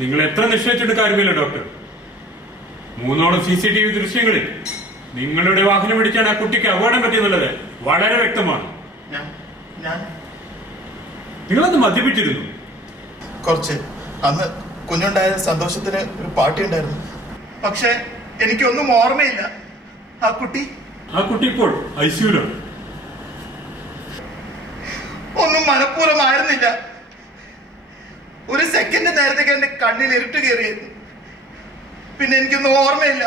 നിങ്ങൾ എത്ര നിശ്ചയിച്ചിട്ട് കാര്യമില്ല ഡോക്ടർ. 3 CCTV ദൃശ്യങ്ങളിൽ നിങ്ങളുടെ വാഹനം പിടിച്ചാണ് ആ കുട്ടിക്ക് അപകടം പറ്റിയെന്നുള്ളത് വളരെ വ്യക്തമാണ്. നിങ്ങളത് മദ്യപിച്ചിരുന്നു. കുറച്ച്. അന്ന് കുഞ്ഞുണ്ടായ സന്തോഷത്തിന് ഒരു പാർട്ടി ഉണ്ടായിരുന്നു. പക്ഷെ എനിക്കൊന്നും ഓർമ്മയില്ല. ആ കുട്ടി ഇപ്പോൾ ICUലാണ്. ഒന്നും മനഃപൂർവ്വമായിരുന്നില്ല. ഒരു സെക്കൻഡ് നേരത്തേക്ക് എന്റെ കണ്ണിൽ ഇരുട്ട് കയറിയായിരുന്നു. പിന്നെ എനിക്കൊന്നും ഓർമ്മയില്ല.